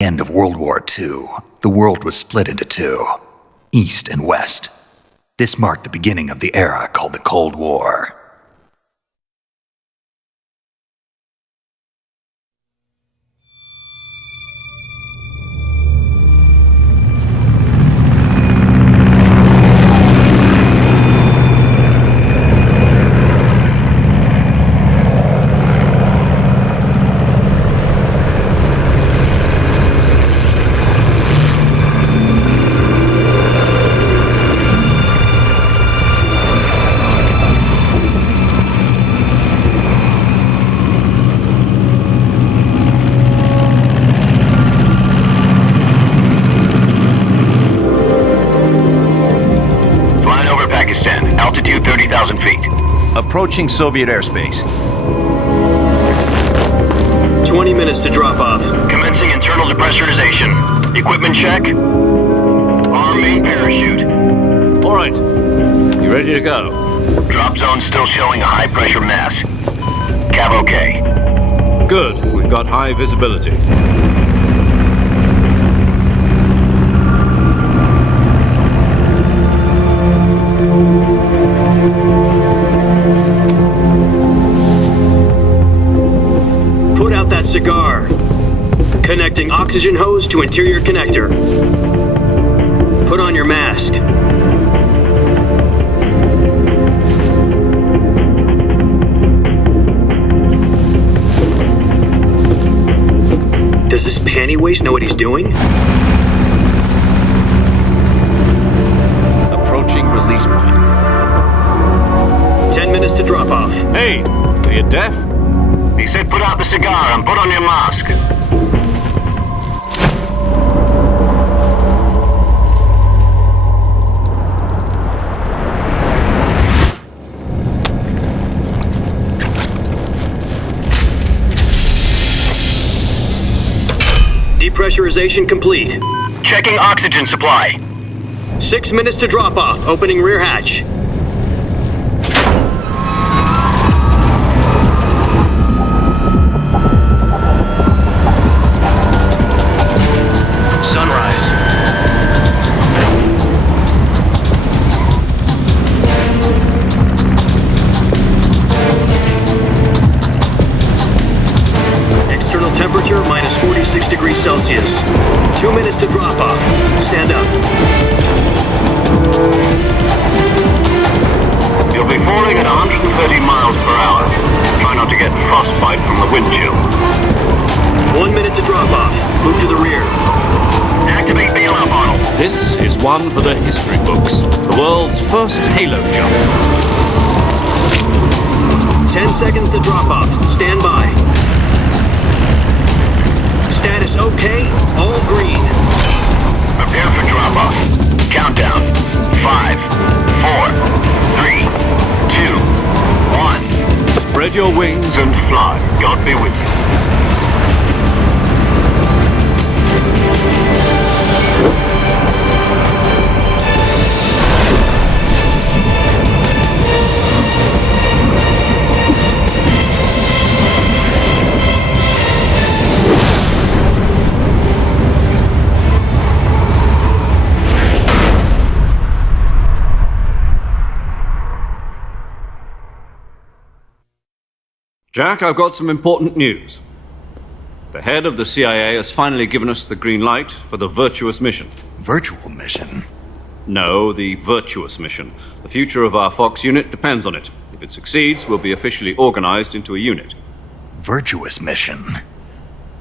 End of World War II, the world was split into two, East and West. This marked the beginning of the era called the Cold War. Altitude 30,000 feet. Approaching Soviet airspace. 20 minutes to drop off. Commencing internal depressurization. Equipment check. Arm main parachute. All right. You ready to go? Drop zone still showing a high pressure mass. Cav okay. Good. We've got high visibility. Put out that cigar. Connecting oxygen hose to interior connector. Put on your mask. Does this panty waste know what he's doing? Approaching release point. 10 minutes to drop off. Hey, are you deaf? He said put out the cigar and put on your mask. Depressurization complete. Checking oxygen supply. 6 minutes to drop off. Opening rear hatch. Sunrise. External temperature minus 46 degrees Celsius. 2 minutes to drop off. Stand up. You'll be falling at 130 miles per hour. Try not to get frostbite from the wind chill. 1 minute to drop off. Move to the rear. Activate bailout model. This is one for the history books. The world's first halo jump. 10 seconds to drop off. Stand by. Status okay. All green. Prepare for drop-off. Countdown. 5, 4, 3, 2, 1. Spread your wings And fly. God be with you. Jack, I've got some important news. The head of the CIA has finally given us the green light for the virtuous mission. Virtual mission? No, the virtuous mission. The future of our Fox unit depends on it. If it succeeds, we'll be officially organized into a unit. Virtuous mission?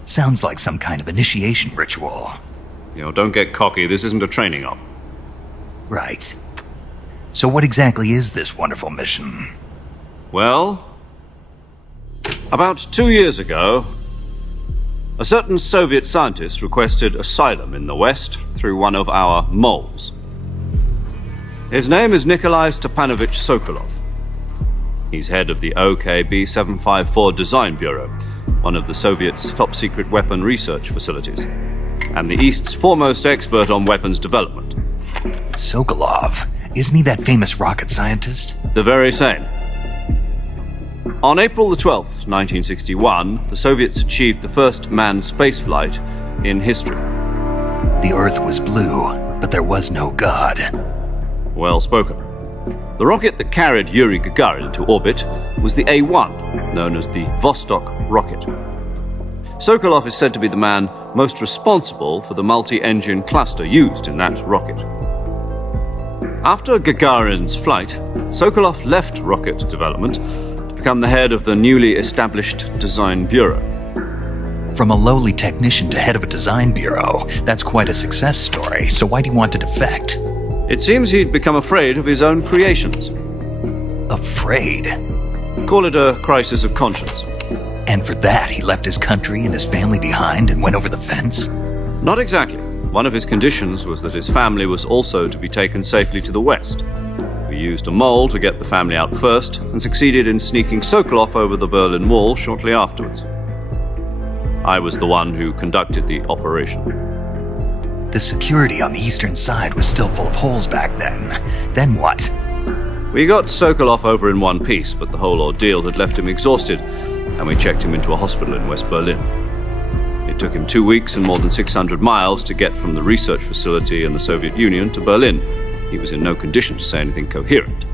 Sounds like some kind of initiation ritual. You know, don't get cocky. This isn't a training op. Right. So what exactly is this wonderful mission? Well, about 2 years ago, a certain Soviet scientist requested asylum in the West through one of our moles. His name is Nikolai Stepanovich Sokolov. He's head of the OKB-754 Design Bureau, one of the Soviets' top-secret weapon research facilities, and the East's foremost expert on weapons development. Sokolov? Isn't he that famous rocket scientist? The very same. On April the 12th, 1961, the Soviets achieved the first manned spaceflight in history. The Earth was blue, but there was no God. Well spoken. The rocket that carried Yuri Gagarin into orbit was the A-1, known as the Vostok rocket. Sokolov is said to be the man most responsible for the multi-engine cluster used in that rocket. After Gagarin's flight, Sokolov left rocket development to become the head of the newly established Design Bureau. From a lowly technician to head of a design bureau, that's quite a success story, so why do you want to defect? It seems he'd become afraid of his own creations. Afraid? Call it a crisis of conscience. And for that, he left his country and his family behind and went over the fence? Not exactly. One of his conditions was that his family was also to be taken safely to the west. We used a mole to get the family out first and succeeded in sneaking Sokolov over the Berlin Wall shortly afterwards. I was the one who conducted the operation. The security on the eastern side was still full of holes back then. Then what? We got Sokolov over in one piece, but the whole ordeal had left him exhausted, and we checked him into a hospital in West Berlin. It took him 2 weeks and more than 600 miles to get from the research facility in the Soviet Union to Berlin. He was in no condition to say anything coherent.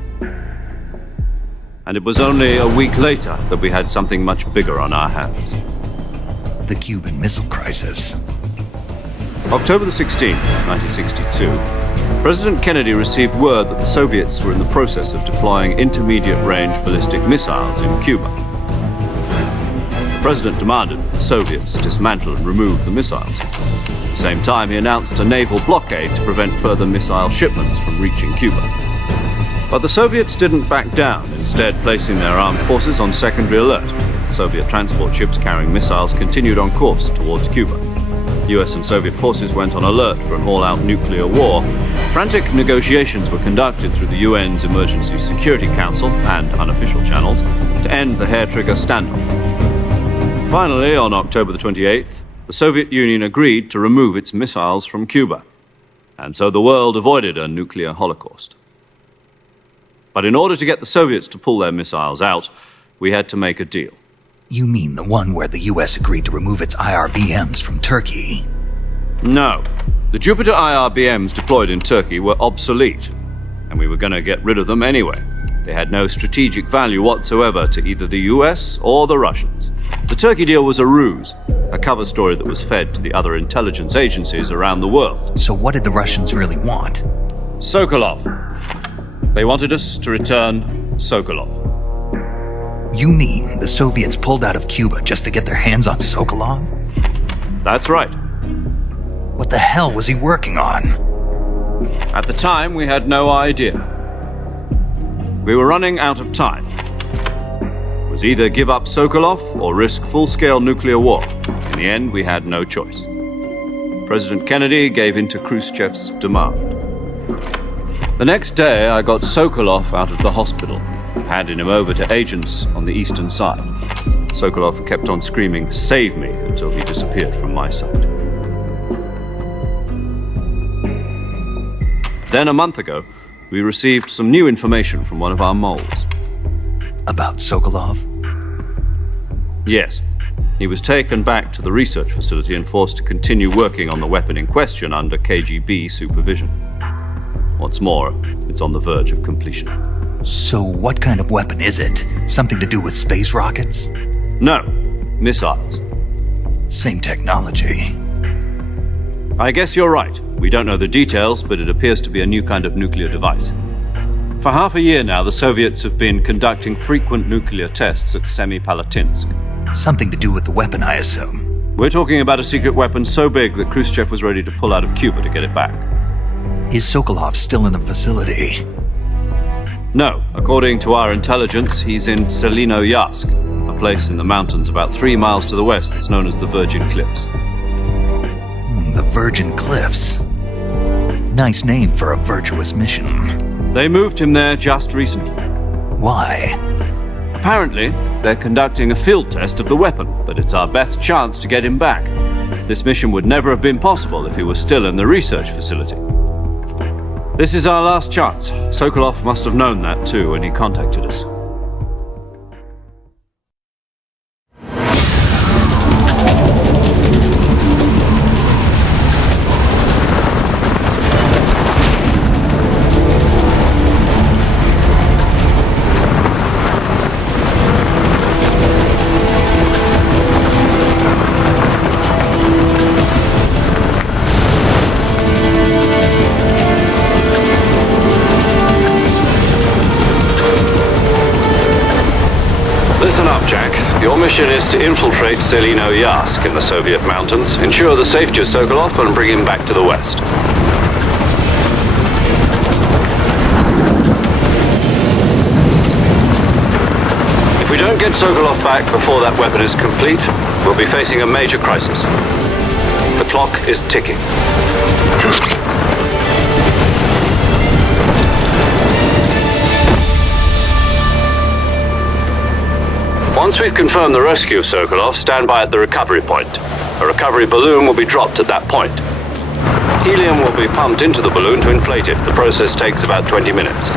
And it was only a week later that we had something much bigger on our hands. The Cuban Missile Crisis. October the 16th, 1962, President Kennedy received word that the Soviets were in the process of deploying intermediate-range ballistic missiles in Cuba. The President demanded that the Soviets dismantle and remove the missiles. At the same time, he announced a naval blockade to prevent further missile shipments from reaching Cuba. But the Soviets didn't back down, instead placing their armed forces on secondary alert. Soviet transport ships carrying missiles continued on course towards Cuba. US and Soviet forces went on alert for an all-out nuclear war. Frantic negotiations were conducted through the UN's Emergency Security Council and unofficial channels to end the hair-trigger standoff. Finally, on October the 28th, the Soviet Union agreed to remove its missiles from Cuba. And so the world avoided a nuclear holocaust. But in order to get the Soviets to pull their missiles out, we had to make a deal. You mean the one where the US agreed to remove its IRBMs from Turkey? No. The Jupiter IRBMs deployed in Turkey were obsolete, and we were going to get rid of them anyway. They had no strategic value whatsoever to either the US or the Russians. The Turkey deal was a ruse, a cover story that was fed to the other intelligence agencies around the world. So what did the Russians really want? Sokolov. They wanted us to return Sokolov. You mean the Soviets pulled out of Cuba just to get their hands on Sokolov? That's right. What the hell was he working on? At the time, we had no idea. We were running out of time. It was either give up Sokolov or risk full-scale nuclear war. In the end, we had no choice. President Kennedy gave in to Khrushchev's demand. The next day, I got Sokolov out of the hospital, handing him over to agents on the eastern side. Sokolov kept on screaming, "Save me," until he disappeared from my sight. Then a month ago, we received some new information from one of our moles. About Sokolov? Yes. He was taken back to the research facility and forced to continue working on the weapon in question under KGB supervision. What's more, it's on the verge of completion. So what kind of weapon is it? Something to do with space rockets? No, missiles. Same technology. I guess you're right. We don't know the details, but it appears to be a new kind of nuclear device. For half a year now, the Soviets have been conducting frequent nuclear tests at Semipalatinsk. Something to do with the weapon, I assume. We're talking about a secret weapon so big that Khrushchev was ready to pull out of Cuba to get it back. Is Sokolov still in the facility? No. According to our intelligence, he's in Selinoyarsk, a place in the mountains about 3 miles to the west that's known as the Virgin Cliffs. The Virgin Cliffs. Nice name for a virtuous mission. They moved him there just recently. Why? Apparently, they're conducting a field test of the weapon, but it's our best chance to get him back. This mission would never have been possible if he was still in the research facility. This is our last chance. Sokolov must have known that too when he contacted us. Your mission is to infiltrate Selino Yask in the Soviet mountains, ensure the safety of Sokolov, and bring him back to the West. If we don't get Sokolov back before that weapon is complete, we'll be facing a major crisis. The clock is ticking. Once we've confirmed the rescue of Sokolov, stand by at the recovery point. A recovery balloon will be dropped at that point. Helium will be pumped into the balloon to inflate it. The process takes about 20 minutes.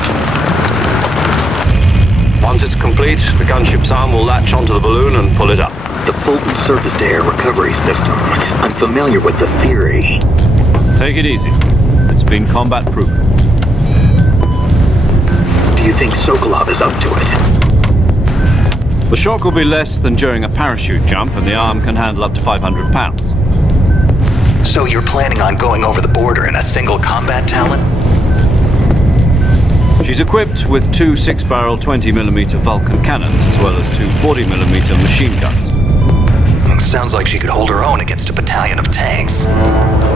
Once it's complete, the gunship's arm will latch onto the balloon and pull it up. The Fulton surface-to-air recovery system. I'm familiar with the theory. Take it easy. It's been combat-proven. Do you think Sokolov is up to it? The shock will be less than during a parachute jump, and the arm can handle up to 500 pounds. So you're planning on going over the border in a single combat Talon? She's equipped with two 6-barrel 20mm Vulcan cannons, as well as two 40mm machine guns. Sounds like she could hold her own against a battalion of tanks.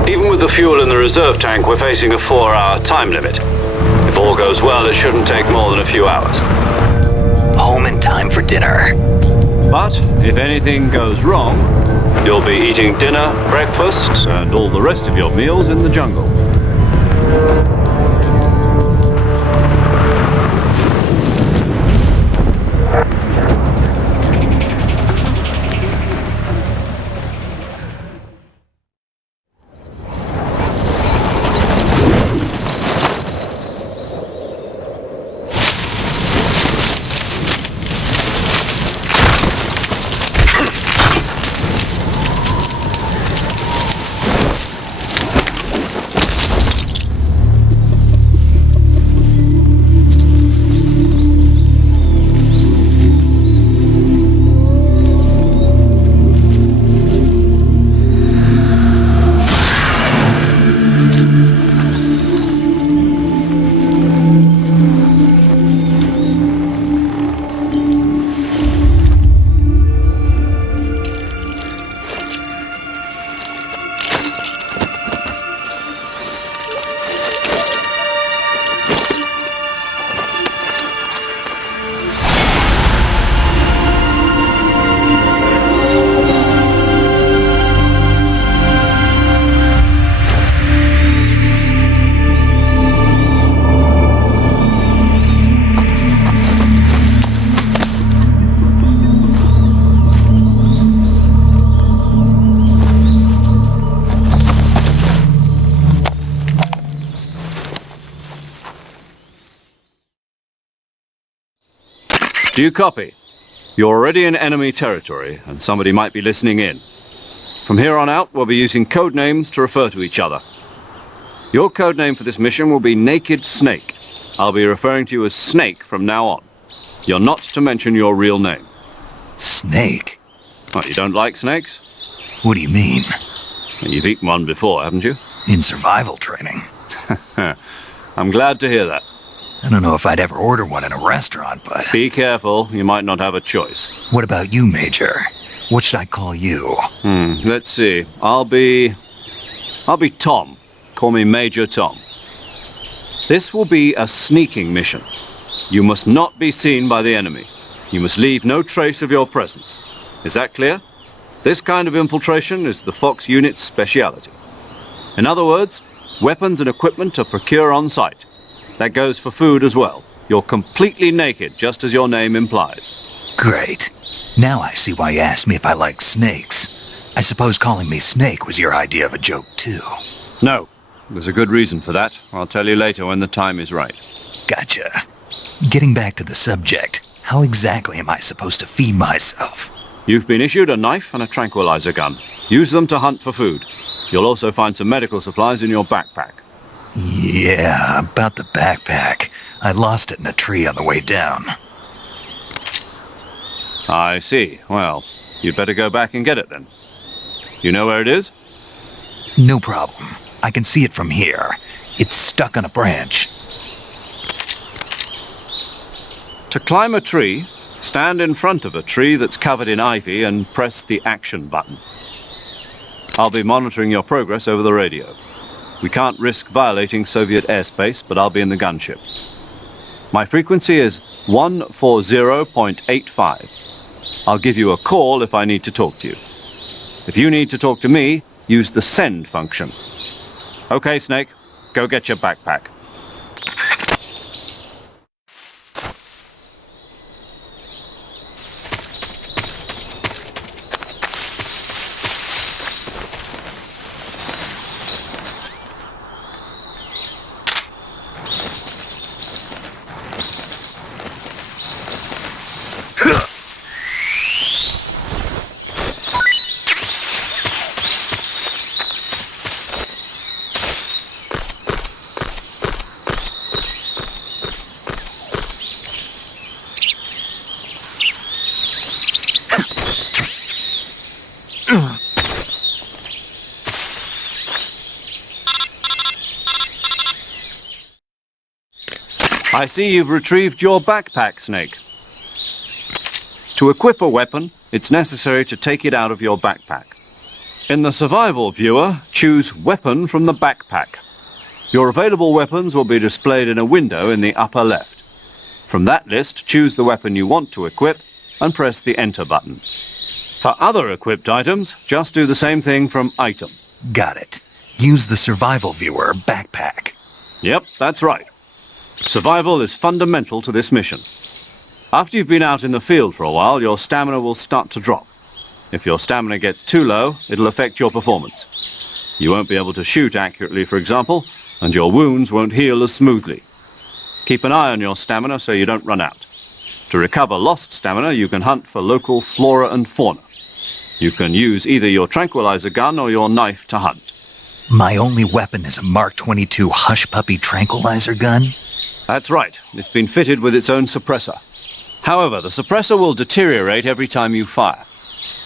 Even with the fuel in the reserve tank, we're facing a 4-hour time limit. If all goes well, it shouldn't take more than a few hours. Home in time for dinner. But if anything goes wrong, you'll be eating dinner, breakfast, and all the rest of your meals in the jungle. Do you copy? You're already in enemy territory, and somebody might be listening in. From here on out, we'll be using code names to refer to each other. Your code name for this mission will be Naked Snake. I'll be referring to you as Snake from now on. You're not to mention your real name. Snake? What, you don't like snakes? What do you mean? You've eaten one before, haven't you? In survival training. I'm glad to hear that. I don't know if I'd ever order one in a restaurant, but... Be careful, you might not have a choice. What about you, Major? What should I call you? Let's see. I'll be Tom. Call me Major Tom. This will be a sneaking mission. You must not be seen by the enemy. You must leave no trace of your presence. Is that clear? This kind of infiltration is the Fox unit's speciality. In other words, weapons and equipment are procured on site. That goes for food as well. You're completely naked, just as your name implies. Great. Now I see why you asked me if I like snakes. I suppose calling me Snake was your idea of a joke, too. No. There's a good reason for that. I'll tell you later when the time is right. Gotcha. Getting back to the subject, how exactly am I supposed to feed myself? You've been issued a knife and a tranquilizer gun. Use them to hunt for food. You'll also find some medical supplies in your backpack. Yeah, about the backpack. I lost it in a tree on the way down. I see. Well, you'd better go back and get it then. You know where it is? No problem. I can see it from here. It's stuck on a branch. To climb a tree, Stand in front of a tree that's covered in ivy and press the action button. I'll be monitoring your progress over the radio. We can't risk violating Soviet airspace, but I'll be in the gunship. My frequency is 140.85. I'll give you a call if I need to talk to you. If you need to talk to me, use the send function. Okay, Snake, go get your backpack. I see you've retrieved your backpack, Snake. To equip a weapon, it's necessary to take it out of your backpack. In the survival viewer, choose Weapon from the backpack. Your available weapons will be displayed in a window in the upper left. From that list, choose the weapon you want to equip and press the Enter button. For other equipped items, just do the same thing from Item. Got it. Use the survival viewer backpack. Yep, that's right. Survival is fundamental to this mission. After you've been out in the field for a while, your stamina will start to drop. If your stamina gets too low, it'll affect your performance. You won't be able to shoot accurately, for example, and your wounds won't heal as smoothly. Keep an eye on your stamina so you don't run out. To recover lost stamina, you can hunt for local flora and fauna. You can use either your tranquilizer gun or your knife to hunt. My only weapon is a Mark 22 Hush Puppy tranquilizer gun? That's right. It's been fitted with its own suppressor. However, the suppressor will deteriorate every time you fire.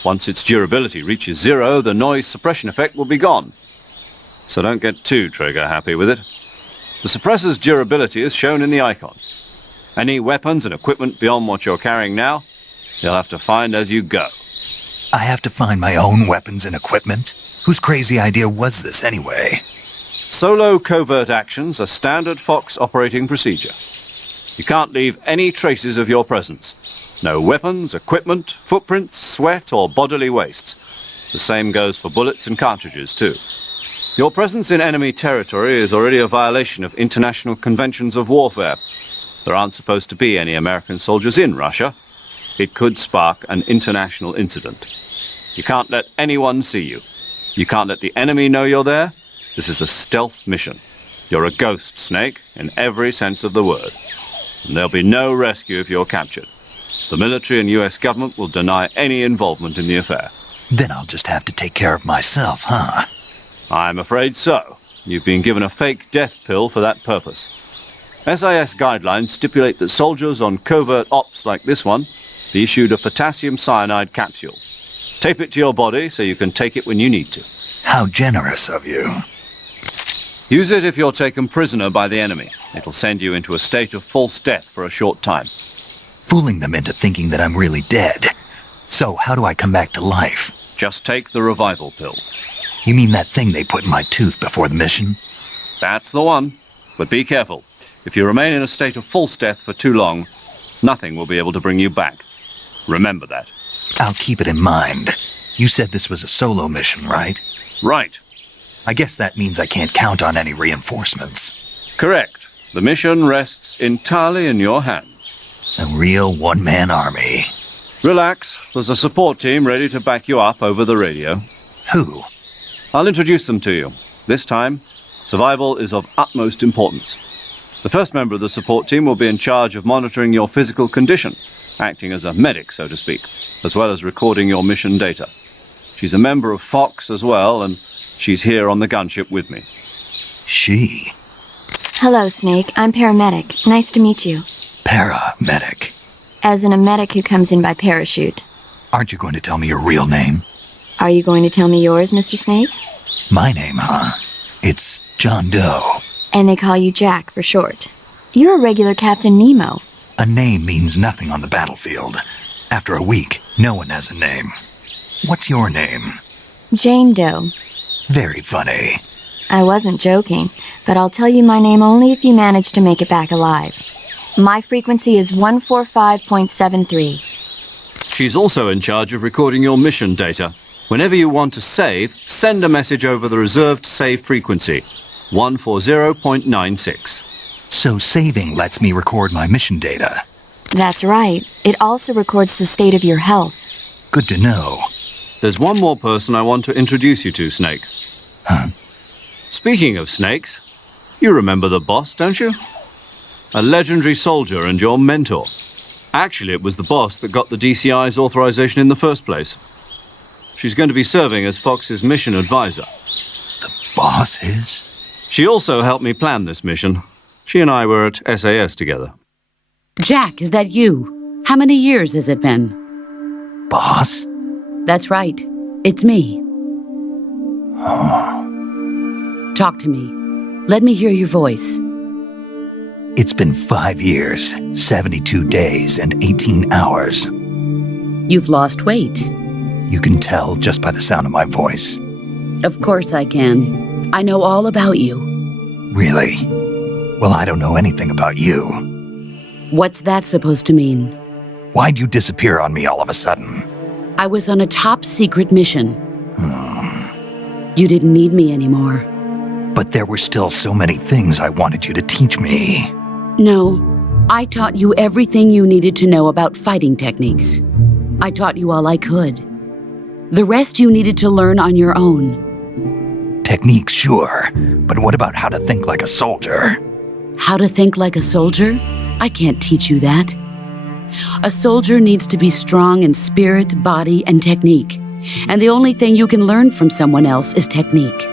Once its durability reaches 0, the noise suppression effect will be gone. So don't get too trigger-happy with it. The suppressor's durability is shown in the icon. Any weapons and equipment beyond what you're carrying now, you'll have to find as you go. I have to find my own weapons and equipment? Whose crazy idea was this anyway? Solo covert actions are standard Fox operating procedure. You can't leave any traces of your presence. No weapons, equipment, footprints, sweat, or bodily waste. The same goes for bullets and cartridges, too. Your presence in enemy territory is already a violation of international conventions of warfare. There aren't supposed to be any American soldiers in Russia. It could spark an international incident. You can't let anyone see you. You can't let the enemy know you're there. This is a stealth mission. You're a ghost, Snake, in every sense of the word. And there'll be no rescue if you're captured. The military and US government will deny any involvement in the affair. Then I'll just have to take care of myself, huh? I'm afraid so. You've been given a fake death pill for that purpose. SIS guidelines stipulate that soldiers on covert ops like this one be issued a potassium cyanide capsule. Tape it to your body so you can take it when you need to. How generous of you. Use it if you're taken prisoner by the enemy. It'll send you into a state of false death for a short time. Fooling them into thinking that I'm really dead. So how do I come back to life? Just take the revival pill. You mean that thing they put in my tooth before the mission? That's the one. But be careful. If you remain in a state of false death for too long, nothing will be able to bring you back. Remember that. I'll keep it in mind. You said this was a solo mission, right? Right. I guess that means I can't count on any reinforcements. Correct. The mission rests entirely in your hands. A real one-man army. Relax. There's a support team ready to back you up over the radio. Who? I'll introduce them to you. This time, survival is of utmost importance. The first member of the support team will be in charge of monitoring your physical condition, acting as a medic, so to speak, as well as recording your mission data. She's a member of Fox as well, and she's here on the gunship with me. She? Hello, Snake. I'm paramedic. Nice to meet you. Paramedic. As in a medic who comes in by parachute. Aren't you going to tell me your real name? Are you going to tell me yours, Mr. Snake? My name, huh? It's John Doe. And they call you Jack for short. You're a regular Captain Nemo. A name means nothing on the battlefield. After a week, no one has a name. What's your name? Jane Doe. Very funny. I wasn't joking, but I'll tell you my name only if you manage to make it back alive. My frequency is 145.73. She's also in charge of recording your mission data. Whenever you want to save, send a message over the reserved save frequency, 140.96. So saving lets me record my mission data. That's right. It also records the state of your health. Good to know. There's one more person I want to introduce you to, Snake. Huh? Speaking of snakes, you remember the boss, don't you? A legendary soldier and your mentor. Actually, it was the boss that got the DCI's authorization in the first place. She's going to be serving as Fox's mission advisor. The boss is? She also helped me plan this mission. She and I were at SAS together. Jack, is that you? How many years has it been? Boss? That's right. It's me. Talk to me. Let me hear your voice. It's been 5 years, 72 days, and 18 hours. You've lost weight. You can tell just by the sound of my voice. Of course I can. I know all about you. Really? Well, I don't know anything about you. What's that supposed to mean? Why'd you disappear on me all of a sudden? I was on a top secret mission. You didn't need me anymore. But there were still so many things I wanted you to teach me. No, I taught you everything you needed to know about fighting techniques. I taught you all I could. The rest you needed to learn on your own. Techniques, sure. But what about how to think like a soldier? How to think like a soldier? I can't teach you that. A soldier needs to be strong in spirit, body, and technique. And the only thing you can learn from someone else is technique.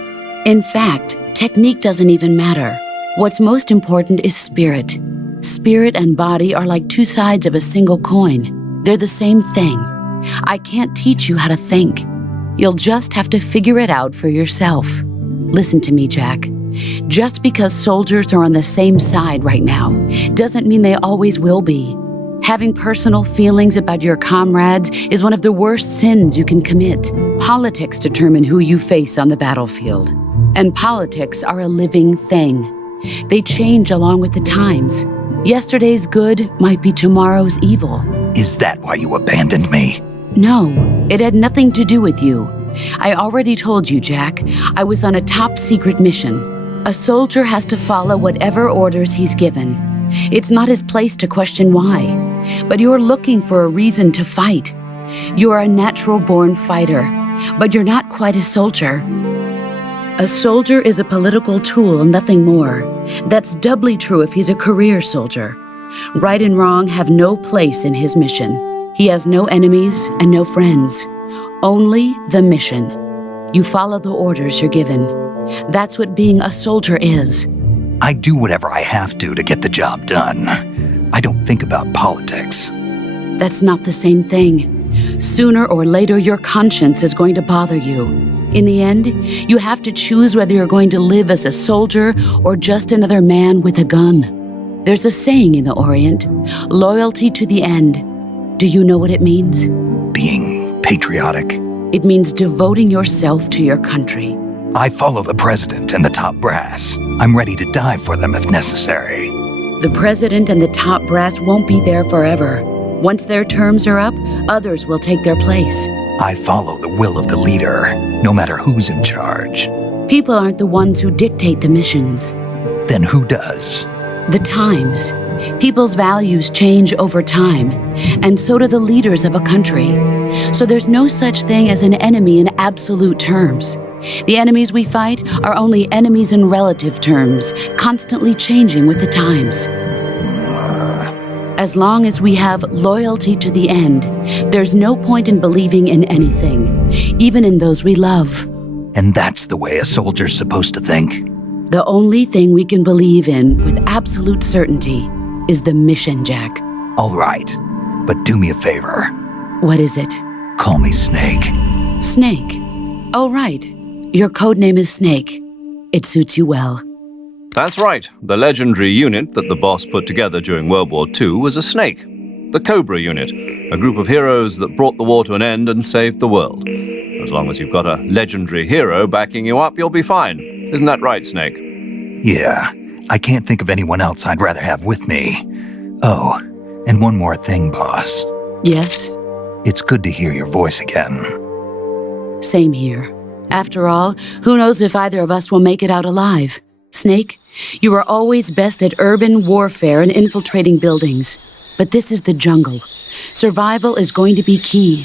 In fact, technique doesn't even matter. What's most important is spirit. Spirit and body are like two sides of a single coin. They're the same thing. I can't teach you how to think. You'll just have to figure it out for yourself. Listen to me, Jack. Just because soldiers are on the same side right now doesn't mean they always will be. Having personal feelings about your comrades is one of the worst sins you can commit. Politics determine who you face on the battlefield. And politics are a living thing. They change along with the times. Yesterday's good might be tomorrow's evil. Is that why you abandoned me? No, it had nothing to do with you. I already told you, Jack. I was on a top secret mission. A soldier has to follow whatever orders he's given. It's not his place to question why. But you're looking for a reason to fight. You're a natural-born fighter, but you're not quite a soldier. A soldier is a political tool, nothing more. That's doubly true if he's a career soldier. Right and wrong have no place in his mission. He has no enemies and no friends. Only the mission. You follow the orders you're given. That's what being a soldier is. I do whatever I have to get the job done. I don't think about politics. That's not the same thing. Sooner or later, your conscience is going to bother you. In the end, you have to choose whether you're going to live as a soldier or just another man with a gun. There's a saying in the Orient, loyalty to the end. Do you know what it means? Being patriotic. It means devoting yourself to your country. I follow the president and the top brass. I'm ready to die for them if necessary. The president and the top brass won't be there forever. Once their terms are up, others will take their place. I follow the will of the leader, no matter who's in charge. People aren't the ones who dictate the missions. Then who does? The times. People's values change over time, and so do the leaders of a country. So there's no such thing as an enemy in absolute terms. The enemies we fight are only enemies in relative terms, constantly changing with the times. As long as we have loyalty to the end, there's no point in believing in anything, even in those we love. And that's the way a soldier's supposed to think? The only thing we can believe in with absolute certainty is the mission, Jack. All right, but do me a favor. What is it? Call me Snake. Snake. Oh, right. Your code name is Snake. It suits you well. That's right. The legendary unit that the boss put together during World War II was a snake. The Cobra Unit, a group of heroes that brought the war to an end and saved the world. As long as you've got a legendary hero backing you up, you'll be fine. Isn't that right, Snake? Yeah, I can't think of anyone else I'd rather have with me. Oh, and one more thing, boss. Yes? It's good to hear your voice again. Same here. After all, who knows if either of us will make it out alive? Snake, you are always best at urban warfare and infiltrating buildings. But this is the jungle. Survival is going to be key.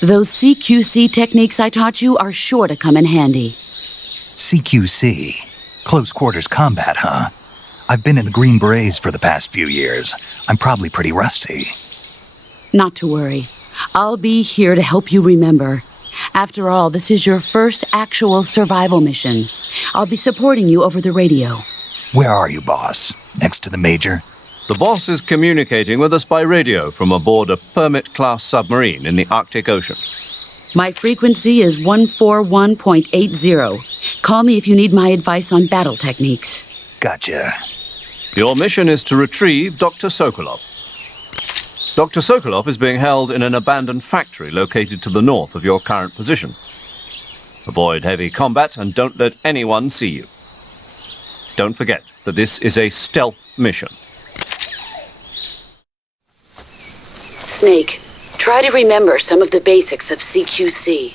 Those CQC techniques I taught you are sure to come in handy. CQC? Close quarters combat, huh? I've been in the Green Berets for the past few years. I'm probably pretty rusty. Not to worry. I'll be here to help you remember. After all, this is your first actual survival mission. I'll be supporting you over the radio. Where are you, boss? Next to the Major? The boss is communicating with us by radio from aboard a Permit-class submarine in the Arctic Ocean. My frequency is 141.80. Call me if you need my advice on battle techniques. Gotcha. Your mission is to retrieve Dr. Sokolov. Dr. Sokolov is being held in an abandoned factory located to the north of your current position. Avoid heavy combat and don't let anyone see you. Don't forget that this is a stealth mission. Snake, try to remember some of the basics of CQC.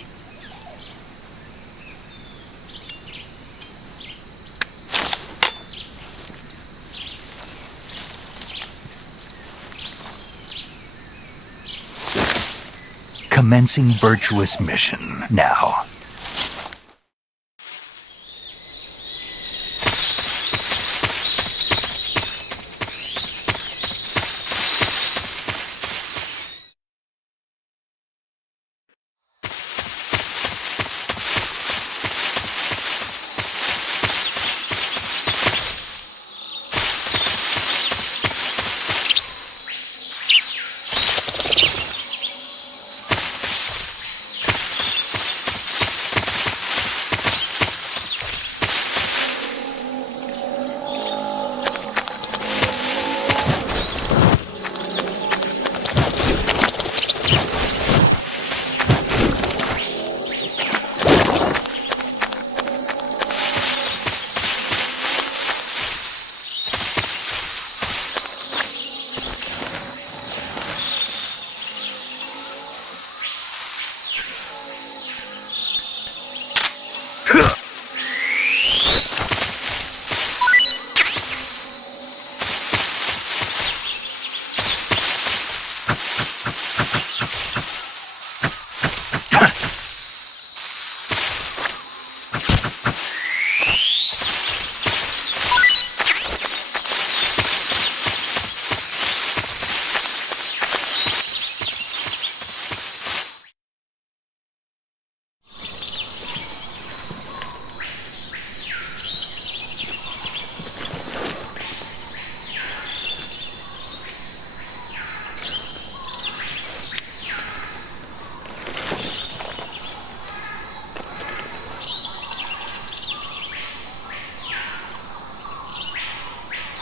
Commencing virtuous mission now.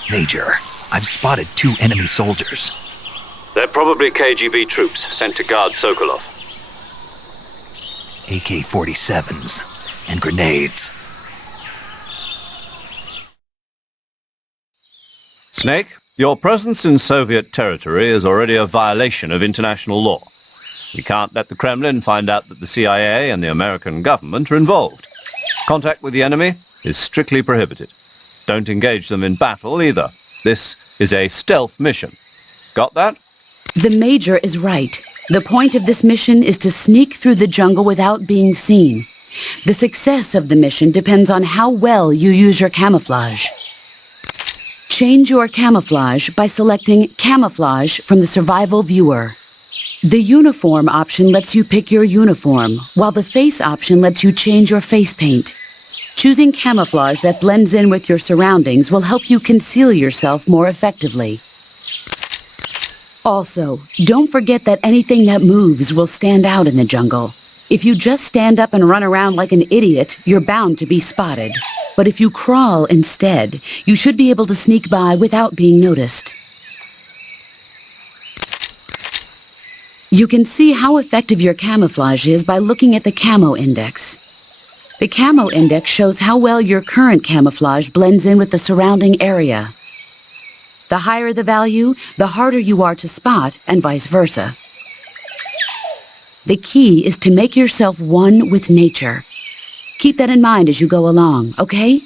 Major, I've spotted 2 enemy soldiers. They're probably KGB troops sent to guard Sokolov. AK-47s and grenades. Snake, your presence in Soviet territory is already a violation of international law. We can't let the Kremlin find out that the CIA and the American government are involved. Contact with the enemy is strictly prohibited. Don't engage them in battle either. This is a stealth mission. Got that? The Major is right. The point of this mission is to sneak through the jungle without being seen. The success of the mission depends on how well you use your camouflage. Change your camouflage by selecting Camouflage from the Survival Viewer. The Uniform option lets you pick your uniform, while the Face option lets you change your face paint. Choosing camouflage that blends in with your surroundings will help you conceal yourself more effectively. Also, don't forget that anything that moves will stand out in the jungle. If you just stand up and run around like an idiot, you're bound to be spotted. But if you crawl instead, you should be able to sneak by without being noticed. You can see how effective your camouflage is by looking at the camo index. The camo index shows how well your current camouflage blends in with the surrounding area. The higher the value, the harder you are to spot, and vice versa. The key is to make yourself one with nature. Keep that in mind as you go along, okay?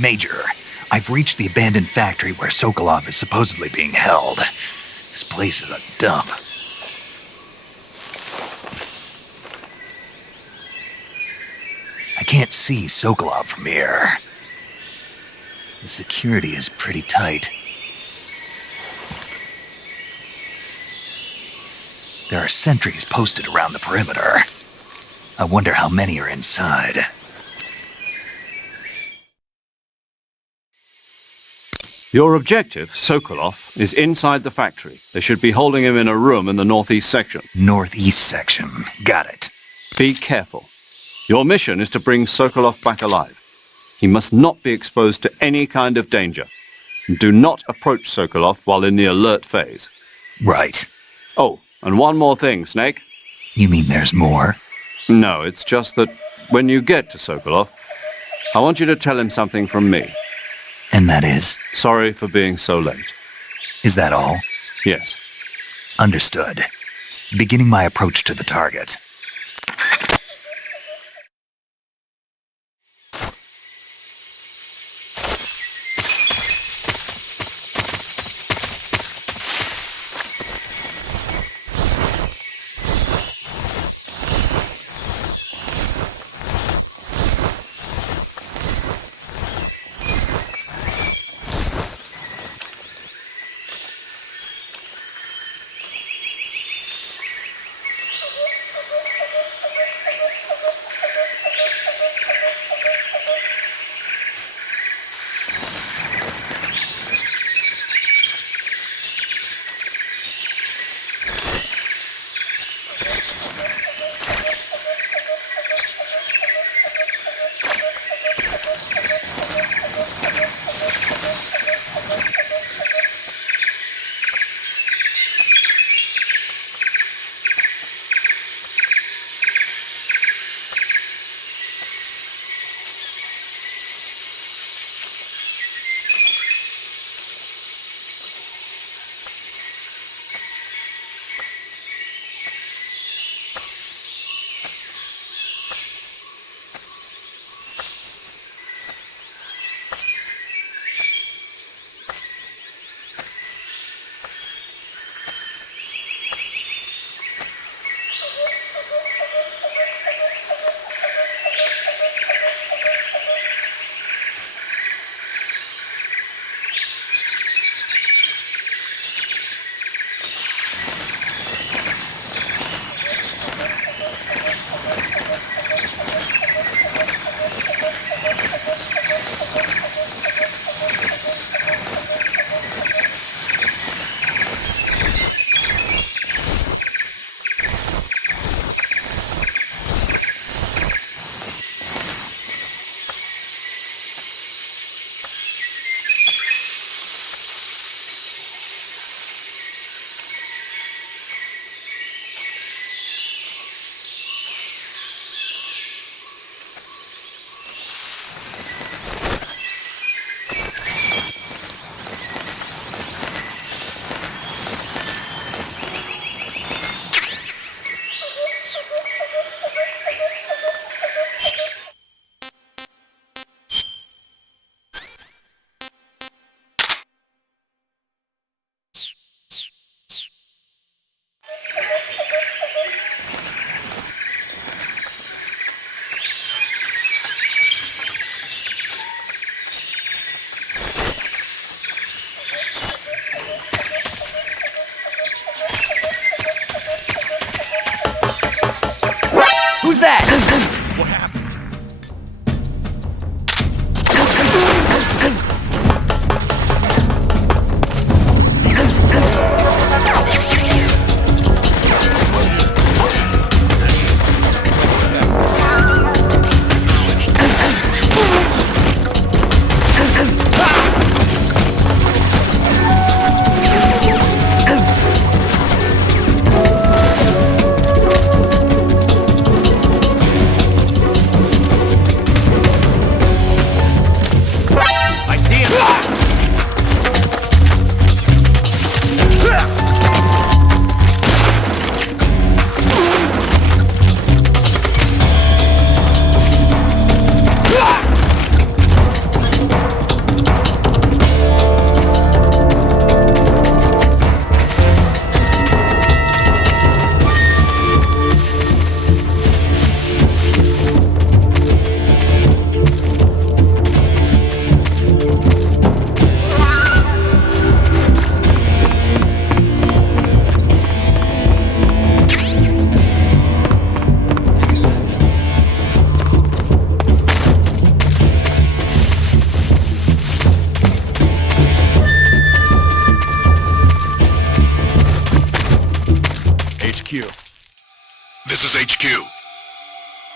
Major, I've reached the abandoned factory where Sokolov is supposedly being held. This place is a dump. I can't see Sokolov from here. The security is pretty tight. There are sentries posted around the perimeter. I wonder how many are inside. Your objective, Sokolov, is inside the factory. They should be holding him in a room in the northeast section. Northeast section. Got it. Be careful. Your mission is to bring Sokolov back alive. He must not be exposed to any kind of danger. Do not approach Sokolov while in the alert phase. Right. Oh, and one more thing, Snake. You mean there's more? No, it's just that when you get to Sokolov, I want you to tell him something from me. And that is? Sorry for being so late. Is that all? Yes. Understood. Beginning my approach to the target.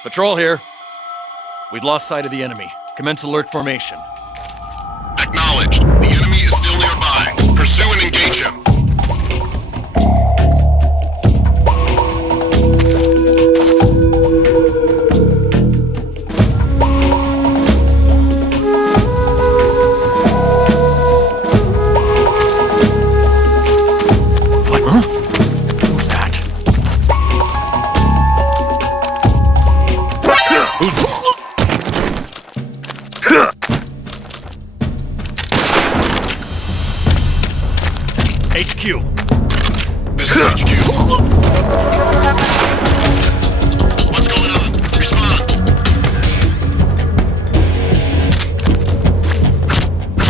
Patrol here. We've lost sight of the enemy. Commence alert formation. Acknowledged. The enemy is still nearby. Pursue and engage him. What? Huh? Who's that? Who's... HQ. This is HQ. What's going on? Respond.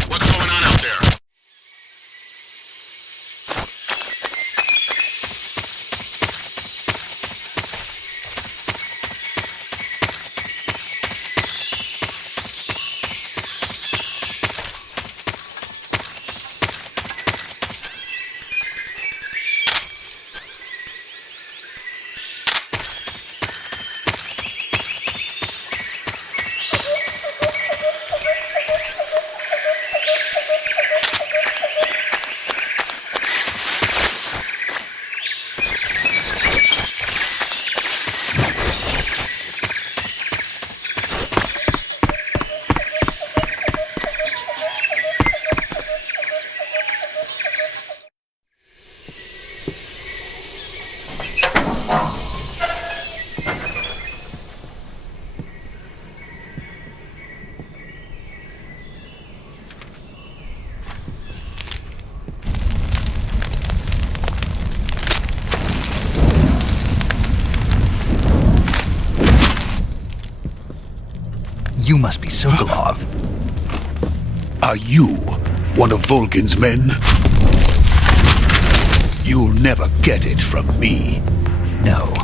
What's going on out there? You must be Sokolov. Are you one of Volgin's men? You'll never get it from me. No.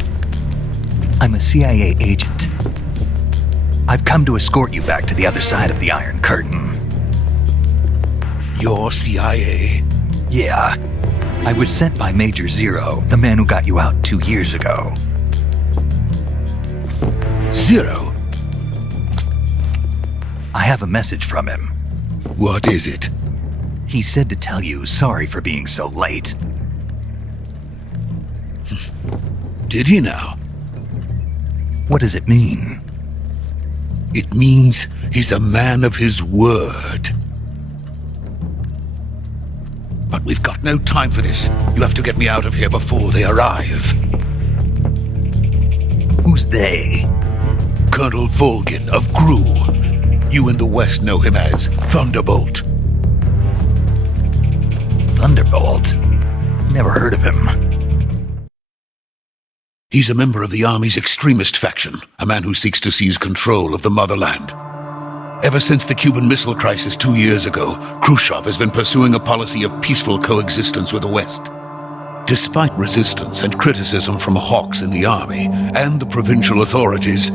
I'm a CIA agent. I've come to escort you back to the other side of the Iron Curtain. You're CIA? Yeah. I was sent by Major Zero, the man who got you out 2 years ago. Zero? I have a message from him. What is it? He said to tell you sorry for being so late. Did he now? What does it mean? It means he's a man of his word. But we've got no time for this. You have to get me out of here before they arrive. Who's they? Colonel Volgin of GRU. You in the West know him as Thunderbolt. Thunderbolt? Never heard of him. He's a member of the Army's extremist faction, a man who seeks to seize control of the motherland. Ever since the Cuban Missile Crisis 2 years ago, Khrushchev has been pursuing a policy of peaceful coexistence with the West. Despite resistance and criticism from hawks in the army and the provincial authorities,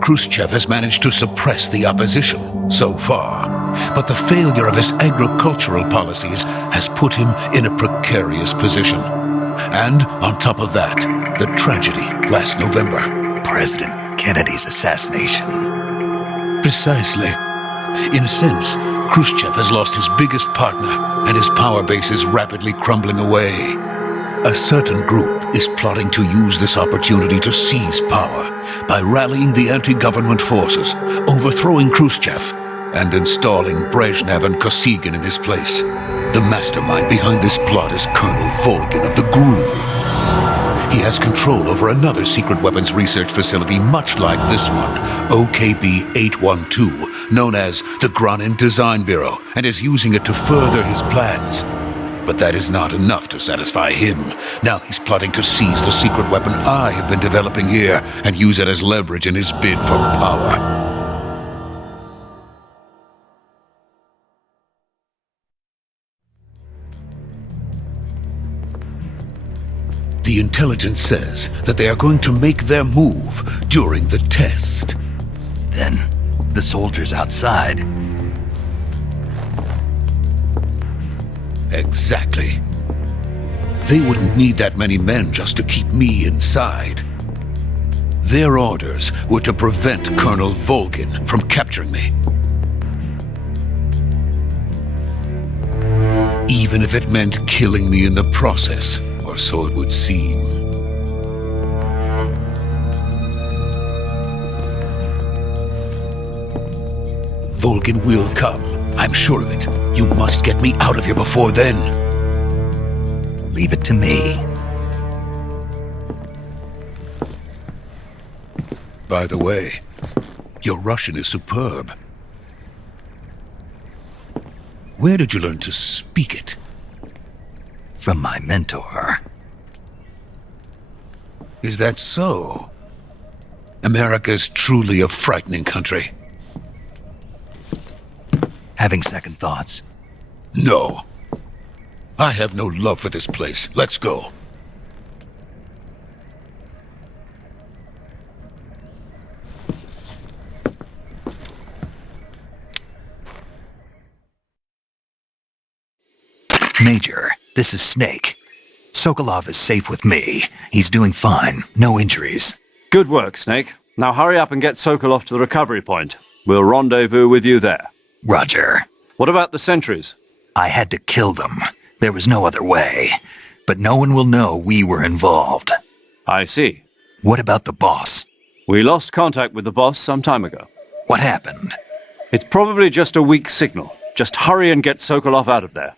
Khrushchev has managed to suppress the opposition so far. But the failure of his agricultural policies has put him in a precarious position. And on top of that, the tragedy last November. President Kennedy's assassination. Precisely. In a sense, Khrushchev has lost his biggest partner, and his power base is rapidly crumbling away. A certain group is plotting to use this opportunity to seize power by rallying the anti-government forces, overthrowing Khrushchev, and installing Brezhnev and Kosygin in his place. The mastermind behind this plot is Colonel Volgin of the GRU. He has control over another secret weapons research facility much like this one, OKB-812, known as the Granin Design Bureau, and is using it to further his plans. But that is not enough to satisfy him. Now he's plotting to seize the secret weapon I have been developing here and use it as leverage in his bid for power. The intelligence says that they are going to make their move during the test. Then, the soldiers outside. Exactly. They wouldn't need that many men just to keep me inside. Their orders were to prevent Colonel Volgin from capturing me. Even if it meant killing me in the process, or so it would seem. Volgin will come. I'm sure of it. You must get me out of here before then. Leave it to me. By the way, your Russian is superb. Where did you learn to speak it? From my mentor. Is that so? America's truly a frightening country. Having second thoughts? No. I have no love for this place. Let's go. Major, this is Snake. Sokolov is safe with me. He's doing fine. No injuries. Good work, Snake. Now hurry up and get Sokolov to the recovery point. We'll rendezvous with you there. Roger. What about the sentries? I had to kill them. There was no other way. But no one will know we were involved. I see. What about the boss? We lost contact with the boss some time ago. What happened? It's probably just a weak signal. Just hurry and get Sokolov out of there.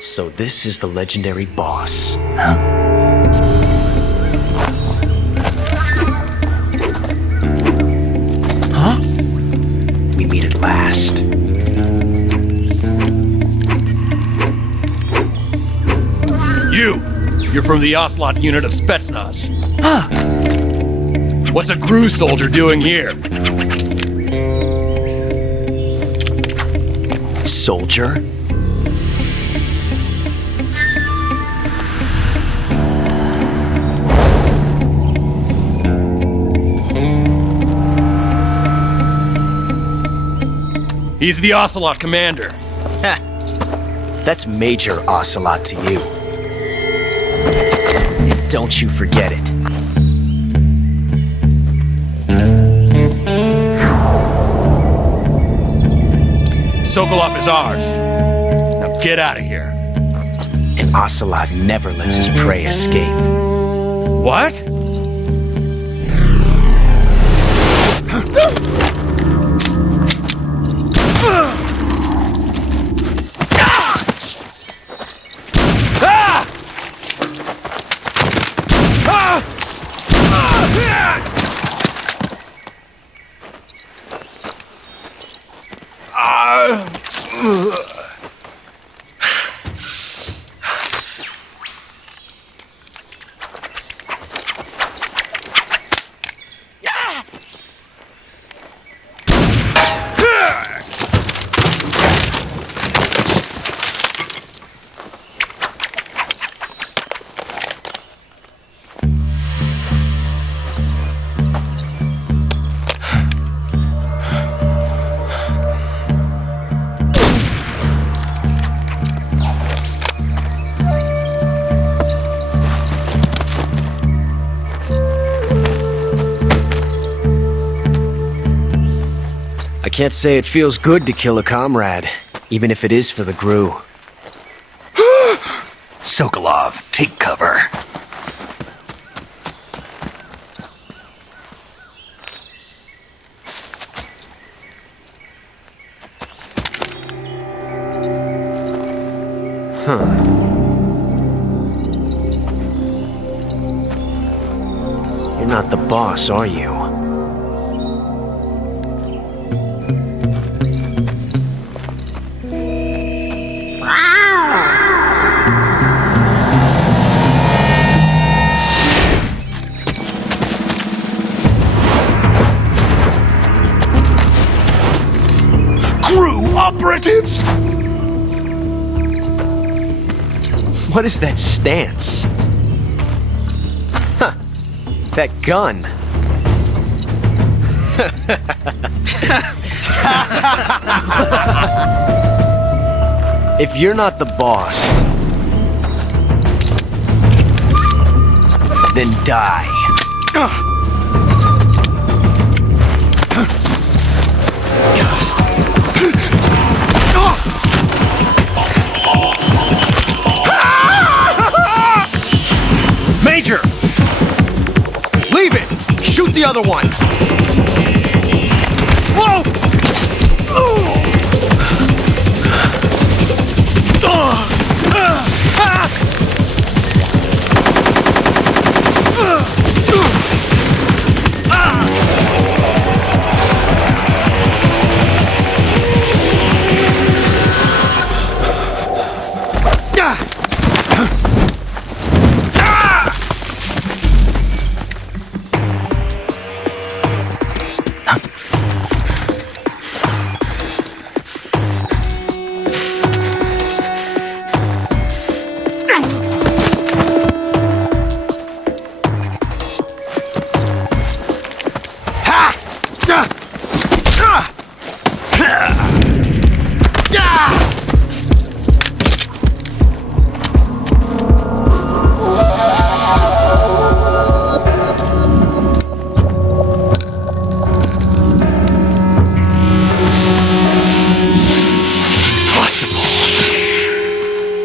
So this is the legendary boss. Huh? We meet at last. You're from the Ocelot unit of Spetsnaz. Huh. What's a GRU soldier doing here? Soldier? He's the Ocelot commander. Ha! That's Major Ocelot to you. And don't you forget it. Sokolov is ours. Now get out of here. And Ocelot never lets his prey escape. What? Can't say it feels good to kill a comrade, even if it is for the GRU. Sokolov, take cover. You're not the boss, are you? GRU operatives! What is that stance? Huh. That gun. If you're not the boss, then die. Major! Leave it! Shoot the other one! Whoa!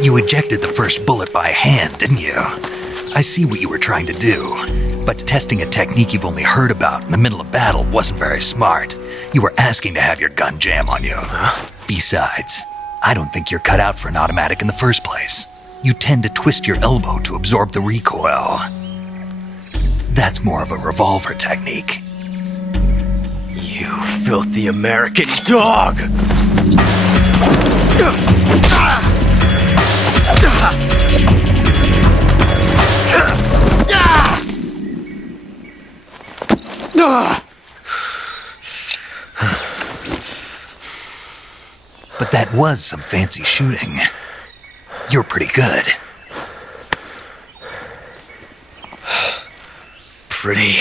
You ejected the first bullet by hand, didn't you? I see what you were trying to do, but testing a technique you've only heard about in the middle of battle wasn't very smart. You were asking to have your gun jam on you. Besides, I don't think you're cut out for an automatic in the first place. You tend to twist your elbow to absorb the recoil. That's more of a revolver technique. You filthy American dog! But that was some fancy shooting. You're pretty good. Pretty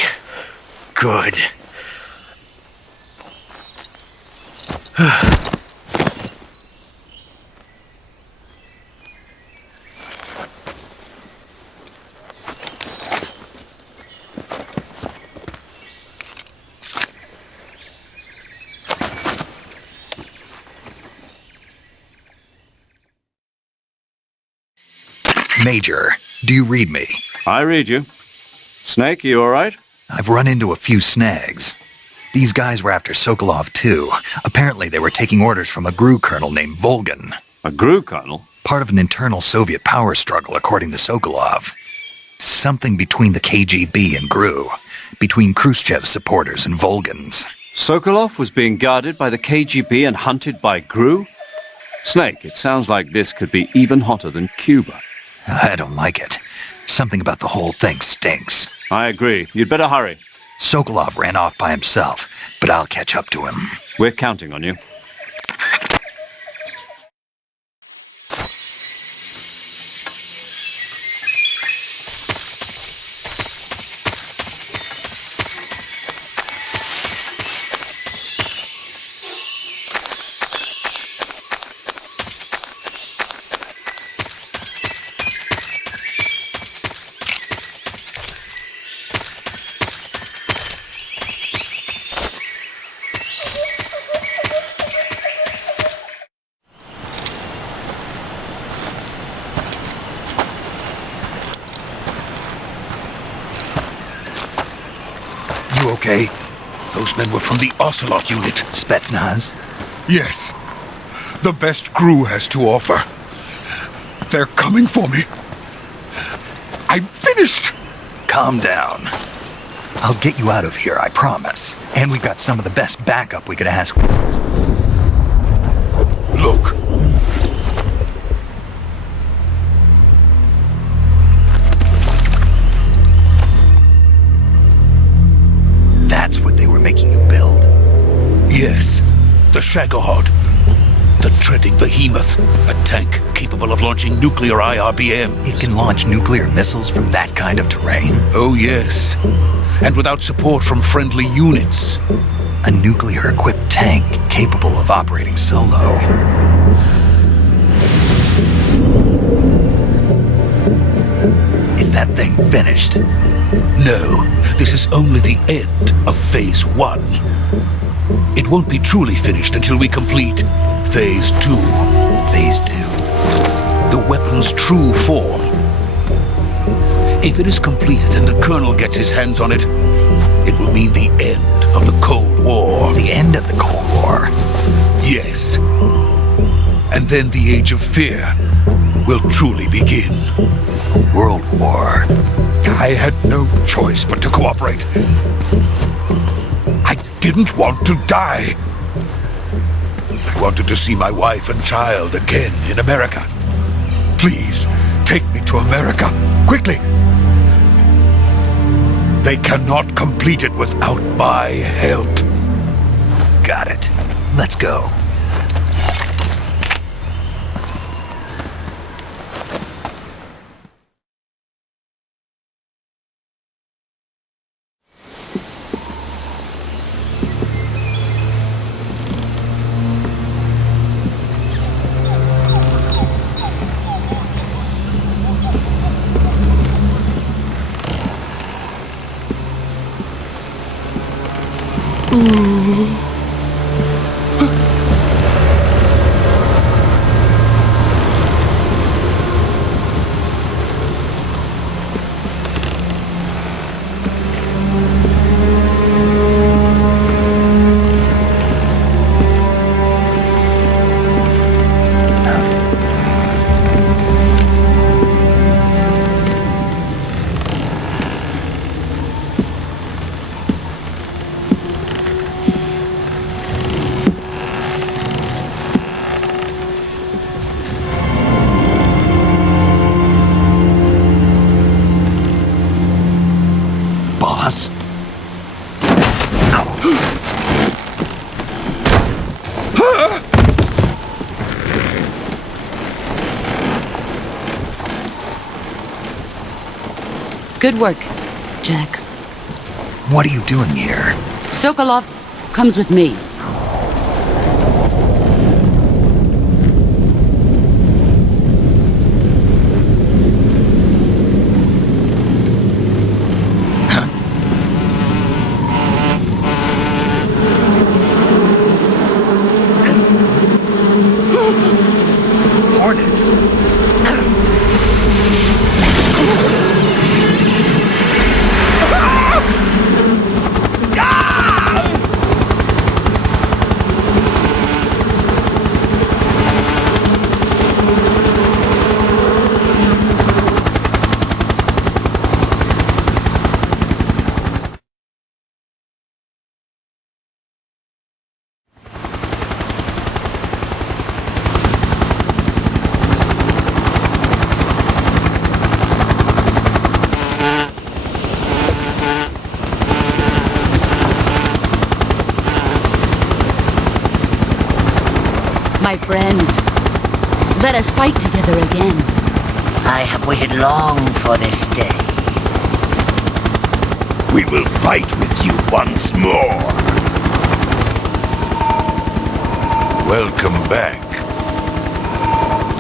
good. Major, do you read me? I read you. Snake, you all right? I've run into a few snags. These guys were after Sokolov too. Apparently they were taking orders from a GRU colonel named Volgan. A GRU colonel? Part of an internal Soviet power struggle, according to Sokolov. Something between the KGB and GRU. Between Khrushchev's supporters and Volgan's. Sokolov was being guarded by the KGB and hunted by GRU? Snake, it sounds like this could be even hotter than Cuba. I don't like it. Something about the whole thing stinks. I agree. You'd better hurry. Sokolov ran off by himself, but I'll catch up to him. We're counting on you. okay? Those men were from the Ocelot unit. Spetsnaz? Yes. The best crew has to offer. They're coming for me. I'm finished! Calm down. I'll get you out of here, I promise. And we've got some of the best backup we could ask. Look. That's what they were making you build? Yes. The Shagohod. The treading behemoth. A tank capable of launching nuclear IRBMs. It can launch nuclear missiles from that kind of terrain? Oh, yes. And without support from friendly units. A nuclear-equipped tank capable of operating solo. Is that thing finished? No, this is only the end of Phase 1. It won't be truly finished until we complete Phase 2. Phase 2? The weapon's true form. If it is completed and the Colonel gets his hands on it, it will mean the end of the Cold War. The end of the Cold War? Yes. And then the Age of Fear will truly begin. A world war. I had no choice but to cooperate. I didn't want to die. I wanted to see my wife and child again in America. Please, take me to America, quickly. They cannot complete it without my help. Got it. Let's go. Boss? Good work, Jack. What are you doing here? Sokolov comes with me. Hornets? My friends, let us fight together again. I have waited long for this day. We will fight with you once more. Welcome back,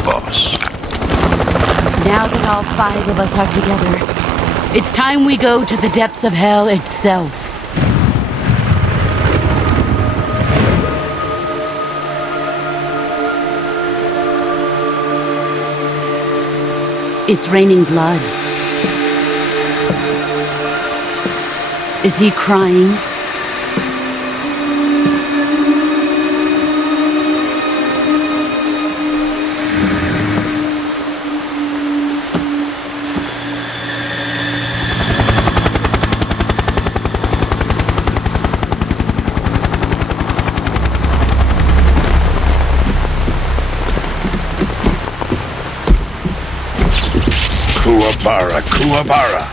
boss. Now that all 5 of us are together, it's time we go to the depths of hell itself. It's raining blood. Is he crying? Kuwabara, Kuwabara.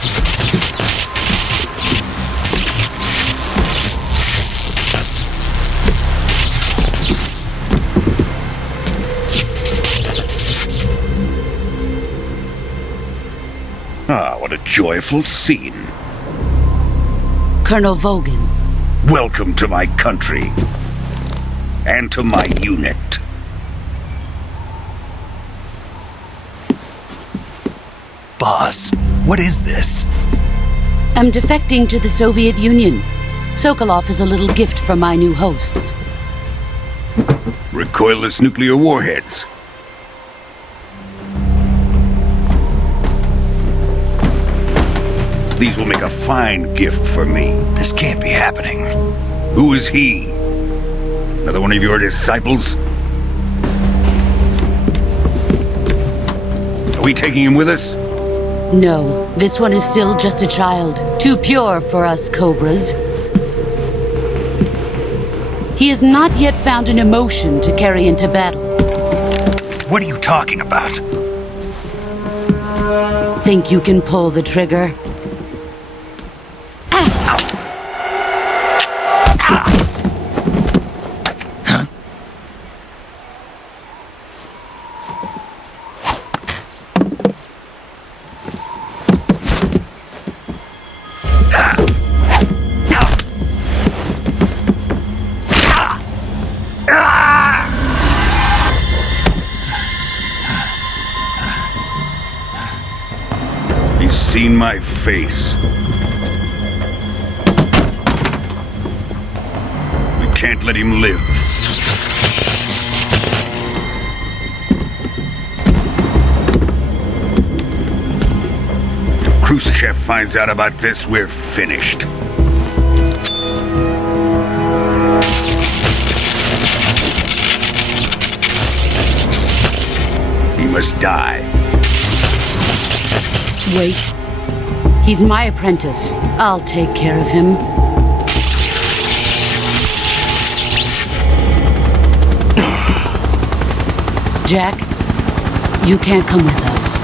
Ah, what a joyful scene. Colonel Vogan. Welcome to my country. And to my unit. Boss, what is this? I'm defecting to the Soviet Union. Sokolov is a little gift from my new hosts. Recoilless nuclear warheads. These will make a fine gift for me. This can't be happening. Who is he? Another one of your disciples? Are we taking him with us? No, this one is still just a child. Too pure for us Cobras. He has not yet found an emotion to carry into battle. What are you talking about? Think you can pull the trigger? He's seen my face. We can't let him live. If Khrushchev finds out about this, we're finished. He must die. Wait. He's my apprentice. I'll take care of him. Jack, you can't come with us.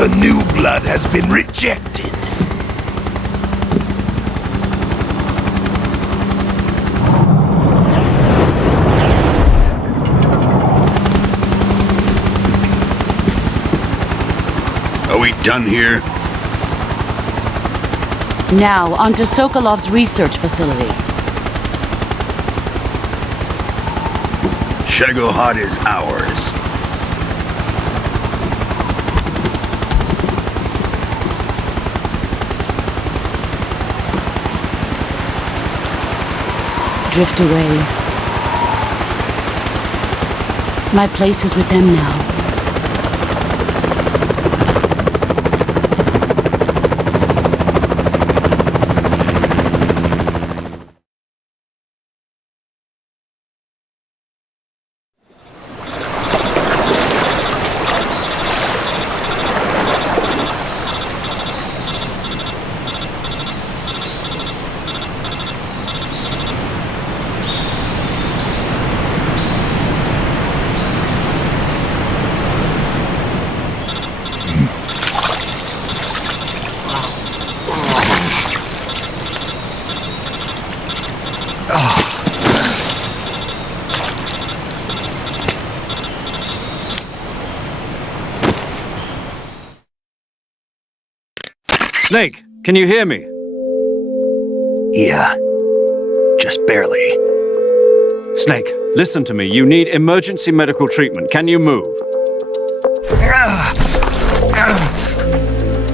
The new blood has been rejected. Are we done here? Now, onto Sokolov's research facility. Shagohod is ours. Drift away. My place is with them now. Snake, can you hear me? Yeah. Just barely. Snake, listen to me. You need emergency medical treatment. Can you move?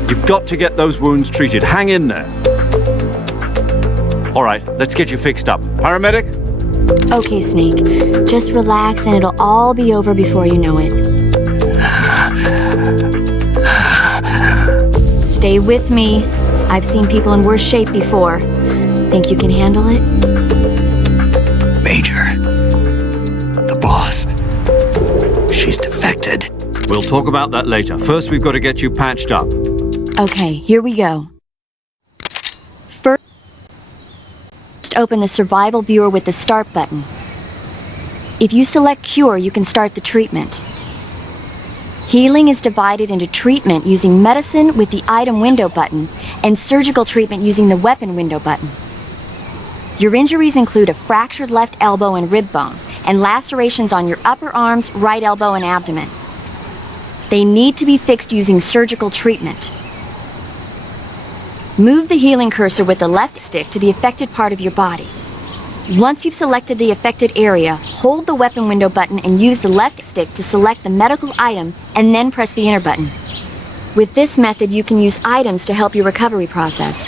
You've got to get those wounds treated. Hang in there. All right, let's get you fixed up. Paramedic? Okay, Snake. Just relax and it'll all be over before you know it. Stay with me. I've seen people in worse shape before. Think you can handle it? Major. The boss. She's defected. We'll talk about that later. First, we've got to get you patched up. Okay, here we go. First, open the survival viewer with the start button. If you select cure, you can start the treatment. Healing is divided into treatment using medicine with the item window button and surgical treatment using the weapon window button. Your injuries include a fractured left elbow and rib bone and lacerations on your upper arms, right elbow, and abdomen. They need to be fixed using surgical treatment. Move the healing cursor with the left stick to the affected part of your body. Once you've selected the affected area, hold the weapon window button and use the left stick to select the medical item and then press the enter button. With this method, you can use items to help your recovery process.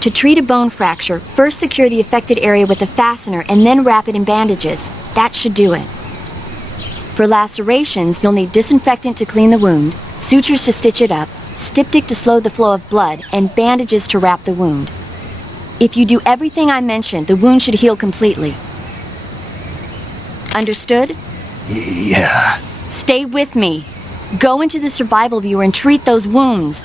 To treat a bone fracture, first secure the affected area with a fastener and then wrap it in bandages. That should do it. For lacerations, you'll need disinfectant to clean the wound, sutures to stitch it up, styptic to slow the flow of blood, and bandages to wrap the wound. If you do everything I mentioned, the wound should heal completely. Understood? Yeah. Stay with me. Go into the survival viewer and treat those wounds.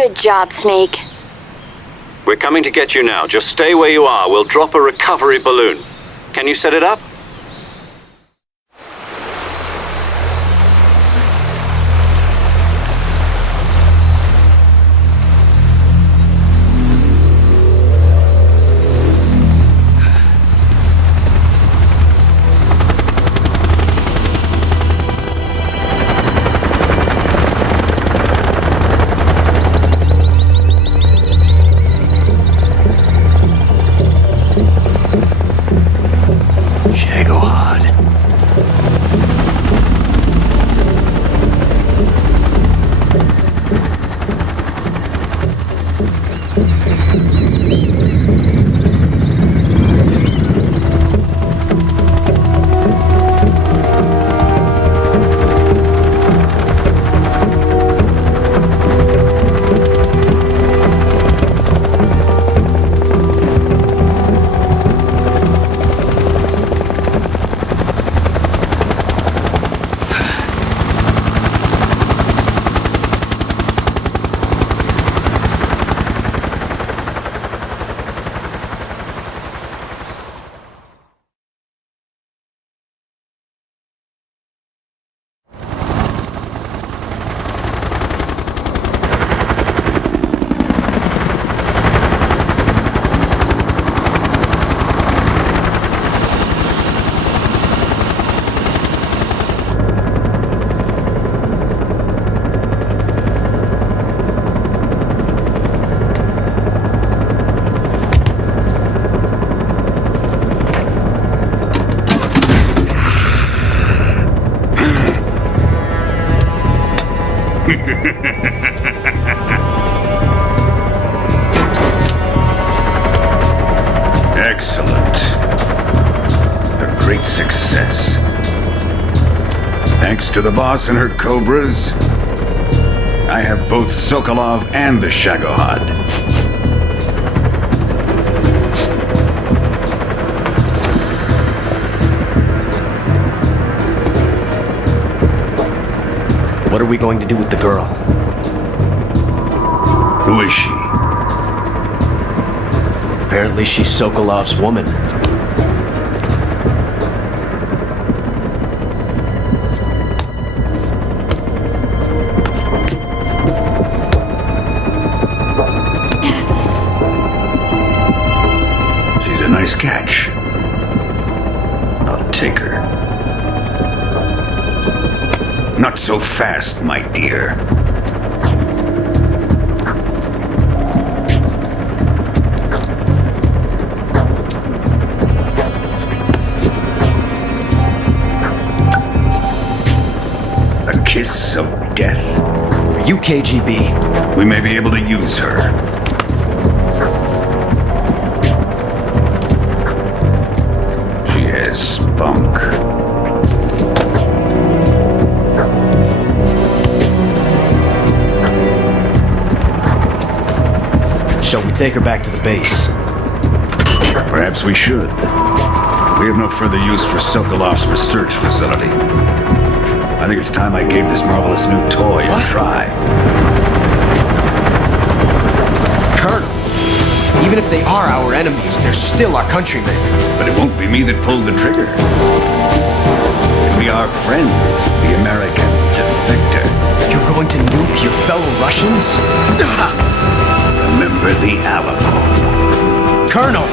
Good job, Snake. We're coming to get you now. Just stay where you are. We'll drop a recovery balloon. Can you set it up? Excellent. A great success. Thanks to the boss and her cobras, I have both Sokolov and the Shagohod. What are we going to do with the girl? Who is she? Apparently she's Sokolov's woman. She's a nice catch. I'll take her. Not so fast, my dear. A kiss of death? Are you KGB? We may be able to use her. She has spunk. Shall we take her back to the base? Perhaps we should. We have no further use for Sokolov's research facility. I think it's time I gave this marvelous new toy a try. Colonel, even if they are our enemies, they're still our countrymen. But it won't be me that pulled the trigger. It'll be our friend, the American defector. You're going to nuke your fellow Russians? Remember the Alamo. Colonel!